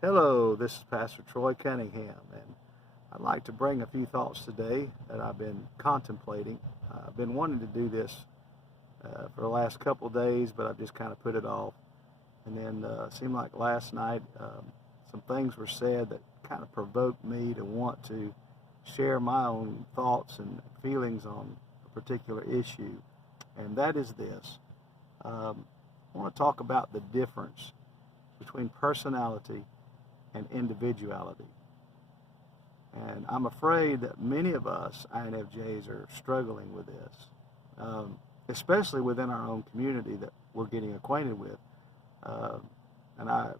Hello, this is Pastor Troy Cunningham, and I'd like to bring a few thoughts today that I've been contemplating. I've been wanting to do this for the last couple of days, but I've just kind of put it off. And then it seemed like last night some things were said that kind of provoked me to want to share my own thoughts and feelings on a particular issue, and that is this. I want to talk about the difference between personality and individuality. And I'm afraid that many of us INFJs are struggling with this, especially within our own community that we're getting acquainted with. And I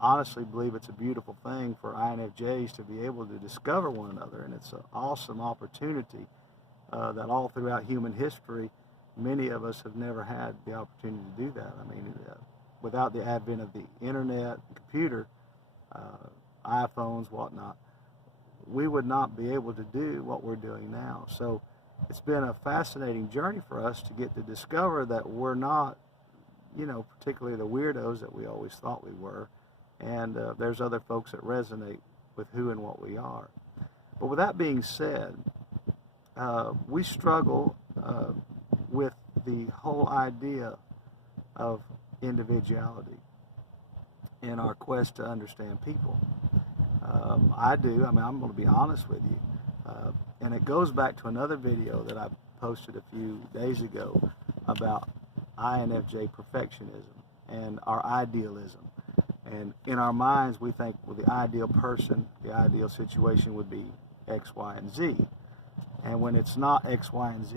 honestly believe it's a beautiful thing for INFJs to be able to discover one another, and it's an awesome opportunity that all throughout human history, many of us have never had the opportunity to do that. I mean, without the advent of the internet, and computer, iPhones, whatnot, we would not be able to do what we're doing now. So it's been a fascinating journey for us to get to discover that we're not, particularly the weirdos that we always thought we were. And there's other folks that resonate with who and what we are. But with that being said, we struggle with the whole idea of individuality in our quest to understand people. I do. I mean, I'm going to be honest with you. And it goes back to another video that I posted a few days ago about INFJ perfectionism and our idealism. And in our minds, we think, well, the ideal person, the ideal situation would be X, Y, and Z. And when it's not X, Y, and Z,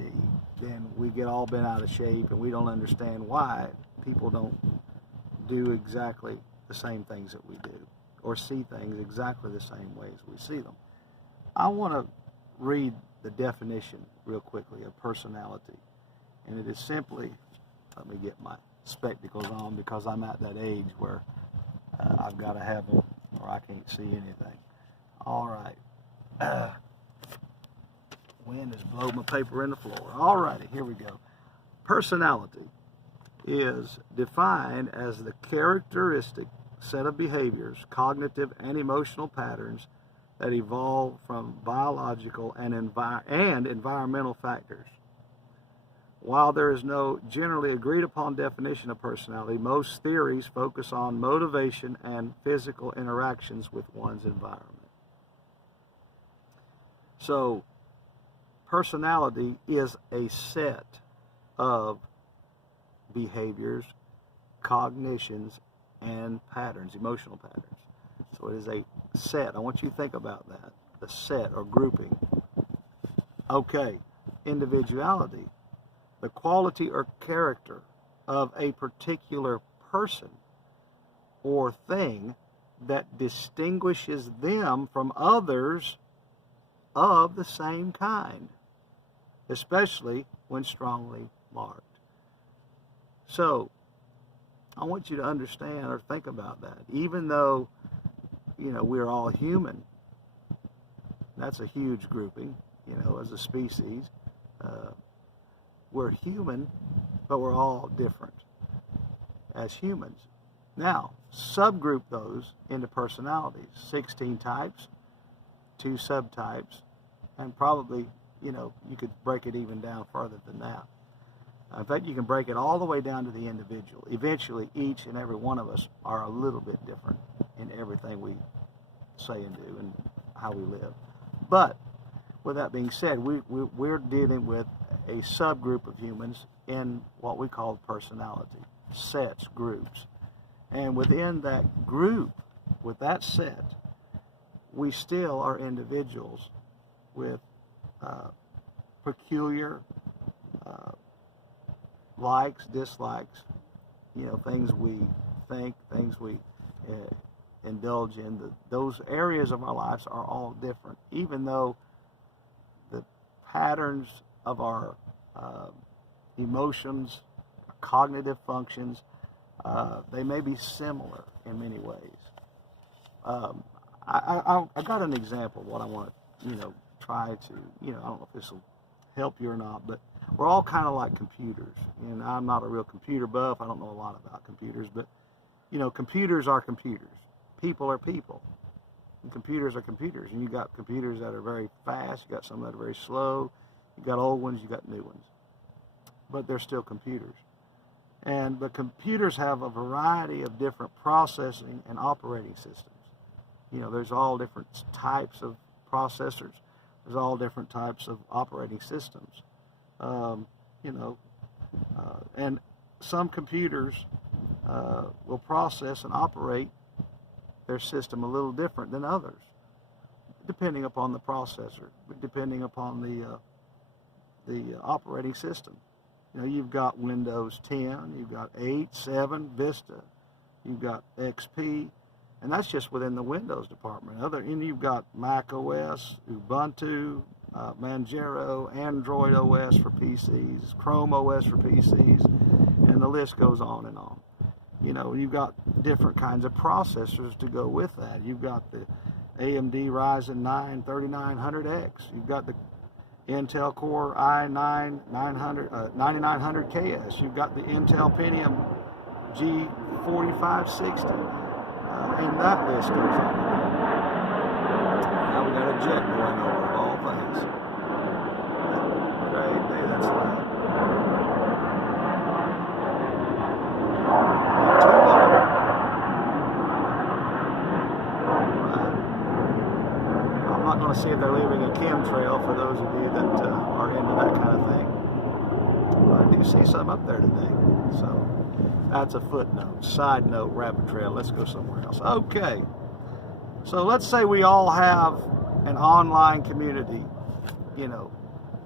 then we get all bent out of shape and we don't understand why people don't do exactly the same things that we do or see things exactly the same way as we see them. I want to read the definition real quickly of personality. And it is simply, let me get my spectacles on because I'm at that age where I've got to have them or I can't see anything. All right. Wind has blown my paper in the floor. All righty, here we go. Personality is defined as the characteristic set of behaviors, cognitive and emotional patterns that evolve from biological and environmental factors. While there is no generally agreed upon definition of personality, most theories focus on motivation and physical interactions with one's environment. So, personality is a set of behaviors, cognitions, and patterns, emotional patterns. So it is a set. I want you to think about that, the set or grouping. Okay, individuality, the quality or character of a particular person or thing that distinguishes them from others of the same kind, especially when strongly marked. So, I want you to understand or think about that. Even though, we're all human, that's a huge grouping, as a species. We're human, but we're all different as humans. Now, subgroup those into personalities. 16 types, 2 subtypes, and probably, you could break it even down further than that. In fact, you can break it all the way down to the individual. Eventually, each and every one of us are a little bit different in everything we say and do and how we live. But with that being said, we're dealing with a subgroup of humans in what we call personality, sets, groups. And within that group, with that set, we still are individuals with peculiar likes, dislikes, things we think, things we indulge in. Those areas of our lives are all different, even though the patterns of our emotions, cognitive functions, they may be similar in many ways. I got an example of what I want to, try to, I don't know if this will help you or not, but we're all kind of like computers. And I'm not a real computer buff. I don't know a lot about computers, but, computers are computers. people are people. And computers are computers. And you got computers that are very fast. You got some that are very slow. You got old ones. You got new ones. But they're still computers. And the computers have a variety of different processing and operating systems. You know, there's all different types of processors. There's all different types of operating systems. And some computers will process and operate their system a little different than others, depending upon the processor, depending upon the operating system. You know, you've got Windows 10, you've got 8, 7, Vista, you've got XP, and that's just within the Windows department. And you've got Mac OS, Ubuntu, Manjaro, Android OS for PCs, Chrome OS for PCs, and the list goes on and on. You know, you've got different kinds of processors to go with that. You've got the AMD Ryzen 9 3900X. You've got the Intel Core i9 9900KS. You've got the Intel Pentium G4560. And that list goes on. Now we got a jet going over of all things. Great day, that's loud. I'm not going to see if they're leaving a chemtrail for those of you that are into that kind of thing. But I do see some up there today. So that's a footnote, side note, rabbit trail. Let's go somewhere else. Okay. So let's say we all have an online community, you know,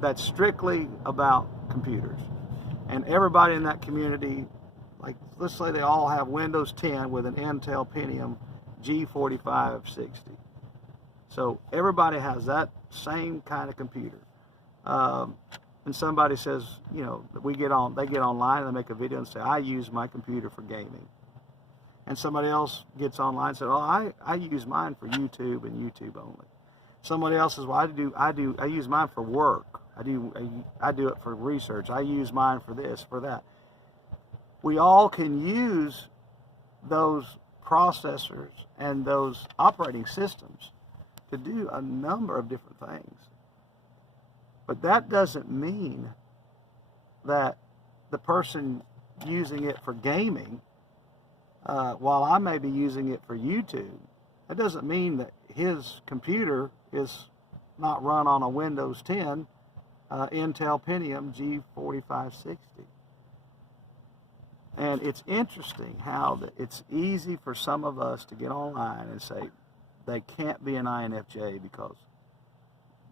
that's strictly about computers. And everybody in that community, like, let's say they all have Windows 10 with an Intel Pentium G4560. So everybody has that same kind of computer. And somebody says, you know, they get online and they make a video and say, I use my computer for gaming. And somebody else gets online and says, oh, I use mine for YouTube and YouTube only. Somebody else says, well, I use mine for work. I do it for research. I use mine for this, for that. We all can use those processors and those operating systems to do a number of different things. But that doesn't mean that the person using it for gaming, while I may be using it for YouTube, that doesn't mean that his computer is not run on a Windows 10 Intel Pentium G4560. And it's interesting how it's easy for some of us to get online and say they can't be an INFJ because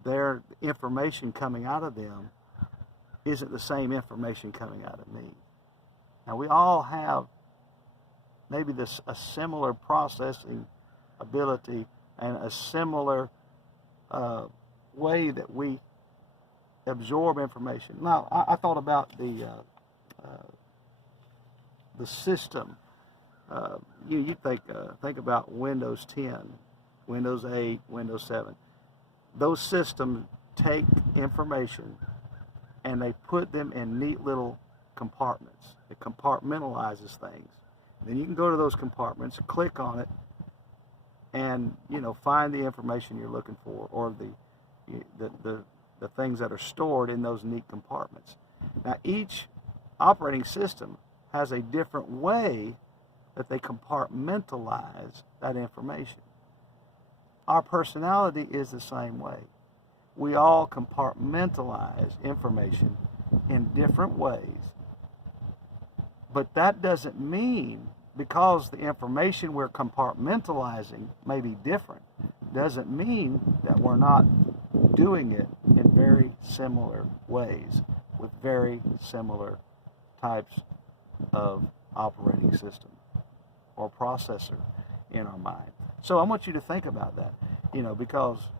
their information coming out of them isn't the same information coming out of me. Now, we all have maybe a similar processing ability and a similar way that we absorb information. Now, I thought about the system. You think about Windows 10, Windows 8, Windows 7. Those systems take information and they put them in neat little compartments. It compartmentalizes things. Then you can go to those compartments, click on it, and find the information you're looking for, or the things that are stored in those neat compartments. Now, each operating system has a different way that they compartmentalize that information. Our personality is the same way. We all compartmentalize information in different ways. But that doesn't mean, because the information we're compartmentalizing may be different, doesn't mean that we're not doing it in very similar ways with very similar types of operating system or processor in our mind. So I want you to think about that, because,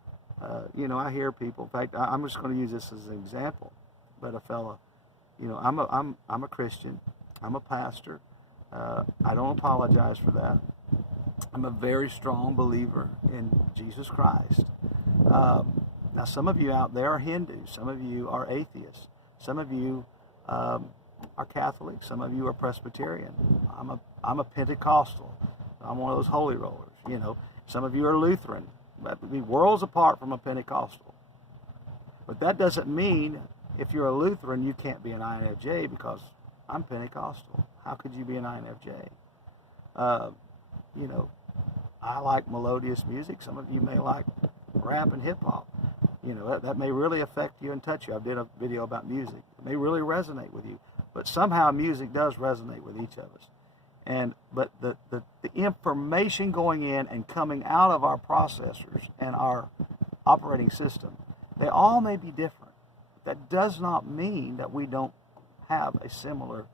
I hear people, in fact, I'm just going to use this as an example, but a fella, I'm a Christian, I'm a pastor, I don't apologize for that. I'm a very strong believer in Jesus Christ. Now, some of you out there are Hindus, some of you are atheists, some of you are Catholic, some of you are Presbyterian. I'm a Pentecostal. I'm one of those holy rollers. You know, some of you are Lutheran. That would be worlds apart from a Pentecostal. But that doesn't mean if you're a Lutheran, you can't be an INFJ because I'm Pentecostal. How could you be an INFJ? You know, I like melodious music. Some of you may like rap and hip hop. You know, that may really affect you and touch you. I did a video about music. It may really resonate with you. But somehow music does resonate with each of us. But the information going in and coming out of our processors and our operating system, they all may be different. That does not mean that we don't have a similar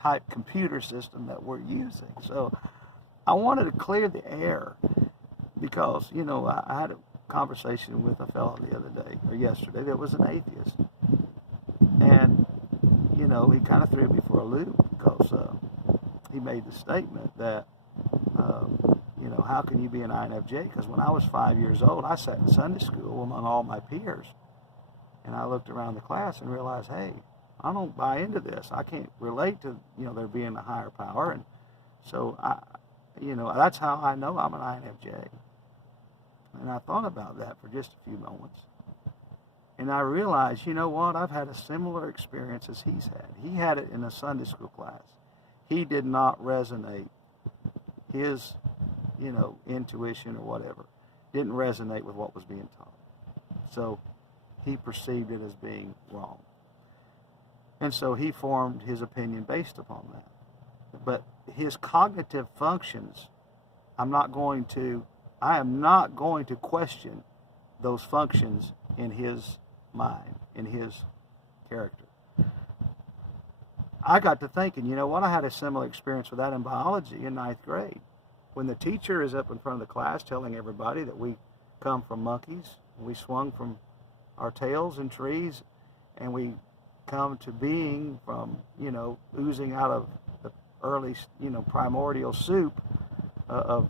type computer system that we're using. So I wanted to clear the air because, you know, I had a conversation with a fellow the other day, or yesterday, that was an atheist. And, you know, he kind of threw me for a loop because he made the statement that, you know, how can you be an INFJ? Because when I was 5 years old, I sat in Sunday school among all my peers. And I looked around the class and realized, hey, I don't buy into this. I can't relate to, you know, there being a higher power. And so, you know, that's how I know I'm an INFJ. And I thought about that for just a few moments. And I realized, you know what, I've had a similar experience as he's had. He had it in a Sunday school class. He did not resonate. His, you know, intuition or whatever didn't resonate with what was being taught. So he perceived it as being wrong. And so he formed his opinion based upon that. But his cognitive functions, I am not going to question those functions in his mind, in his character. I got to thinking, you know what, I had a similar experience with that in biology in 9th grade. When the teacher is up in front of the class telling everybody that we come from monkeys, we swung from our tails in trees, and we come to being from, you know, oozing out of the early, you know, primordial soup of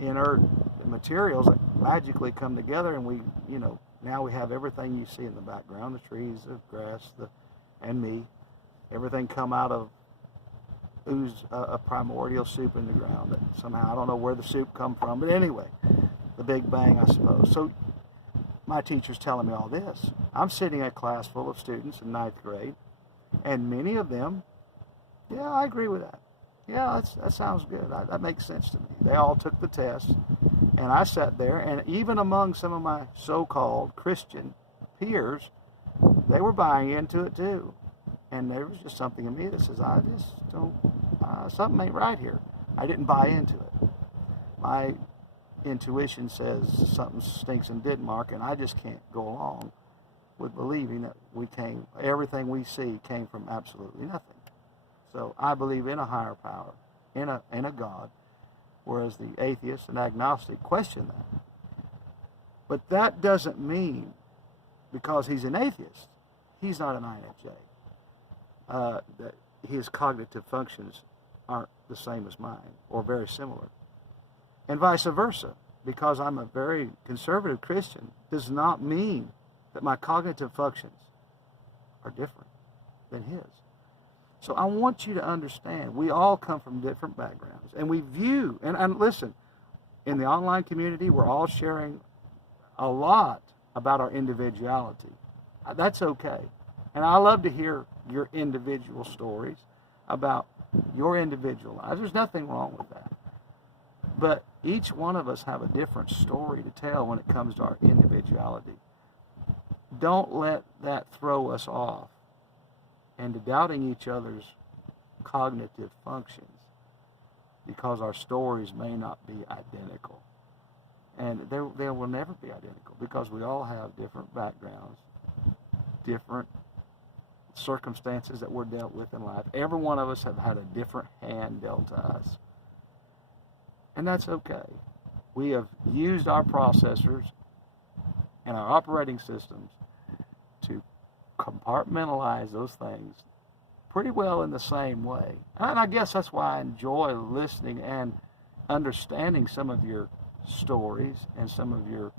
inert materials that magically come together, and we, you know, now we have everything you see in the background, the trees, the grass, and me, everything come out of ooze a primordial soup in the ground that somehow, I don't know where the soup come from, but anyway, the Big Bang, I suppose. So my teacher's telling me all this. I'm sitting in a class full of students in 9th grade, and many of them, yeah, I agree with that. Yeah, that sounds good. That makes sense to me. They all took the test, and I sat there, and even among some of my so-called Christian peers, they were buying into it too. And there was just something in me that says, I just don't, something ain't right here. I didn't buy into it. My intuition says something stinks in Denmark, and I just can't go along with believing that everything we see came from absolutely nothing. So I believe in a higher power, in a God, whereas the atheist and agnostic question that. But that doesn't mean, because he's an atheist, he's not an INFJ. That his cognitive functions aren't the same as mine, or very similar. And vice versa, because I'm a very conservative Christian, does not mean that my cognitive functions are different than his. So I want you to understand, we all come from different backgrounds, and we view, and listen, in the online community, we're all sharing a lot about our individuality. That's okay. And I love to hear your individual stories about your individual lives. There's nothing wrong with that. But each one of us have a different story to tell when it comes to our individuality. Don't let that throw us off into doubting each other's cognitive functions, because our stories may not be identical. And they will never be identical, because we all have different backgrounds, different circumstances that we're dealt with in life. Every one of us have had a different hand dealt to us. And that's okay. We have used our processors and our operating systems to compartmentalize those things pretty well in the same way. And I guess that's why I enjoy listening and understanding some of your stories and some of your,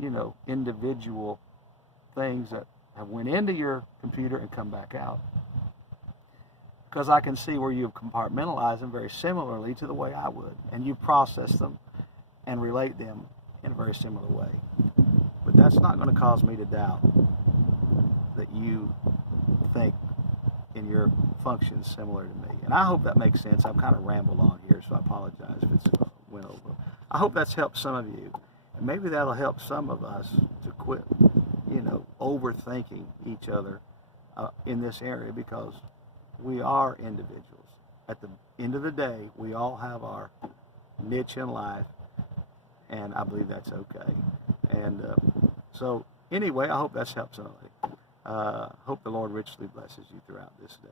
you know, individual things that have went into your computer and come back out. because I can see where you've compartmentalized them very similarly to the way I would, and you process them and relate them in a very similar way. But that's not going to cause me to doubt that you think in your functions similar to me. And I hope that makes sense. I've kind of rambled on here, so I apologize if it's went over. I hope that's helped some of you, and maybe that'll help some of us to quit, overthinking each other in this area, because we are individuals. At the end of the day, we all have our niche in life, and I believe that's okay. And so anyway, I hope that's helped somebody. Hope the Lord richly blesses you throughout this day.